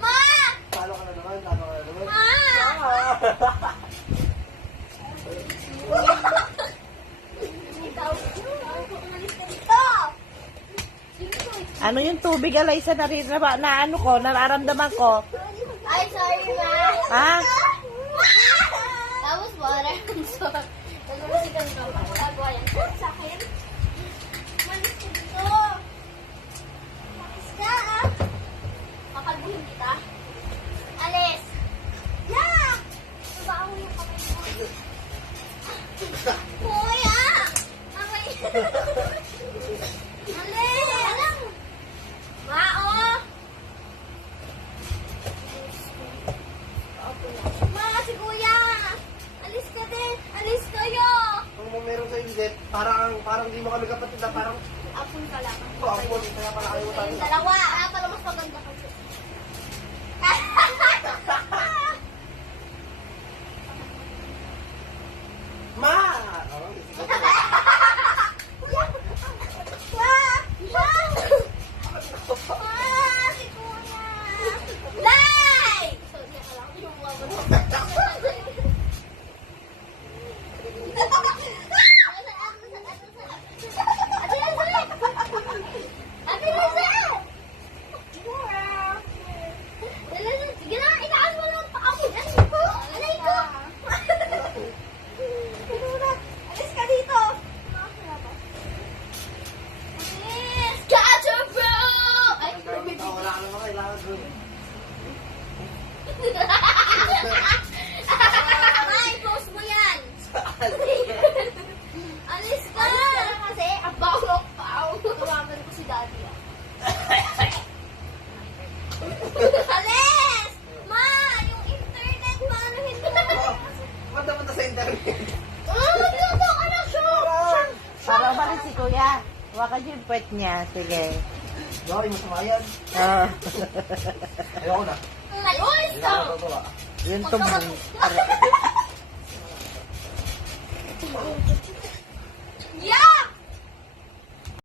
Ma! Talo ka na naman, talo ka na naman. Ma! Ano yung tubig, Alaysa, na ano ko, nararamdaman ko? Ay, sorry, ma. Ha? That was water. I'm sorry. Nagmamasikan ka pa. Nagawa yan. Sa akin. Manis ko dito. Manis ka, ah. Makalbuhin kita. Alis. Yeah! Nabaho yung kamay mo. Hoy, ah! Aray. Alis! Mao! Mga si kuya! Alis ka din! Alis kayo! Kung meron sa'yo, Lizette, parang di mo kami kapatid na parang Apon ka lang. apon, kaya pala kayo tayo. Yung dalawa! Ah, pala mas maganda kasi. Ma! Si kuya! Nay! Sorry, akala ko yung mga Wala ka naman kailangan doon. Ay, post mo yan! Alis ka! Alis ka na kasi, abawok pa ako. Tawagan ko si daddy, ah. Alis! Ma! Yung internet, paano hindi na Manda sa internet. magluto ka na, show! Para umalis si kuya. Huwakan yung puwet niya. Sige. Sorry, masama yan. Oh. Ayoko na. Alis Hindi ka! na ako gagawa. Yun tumong. Yeah!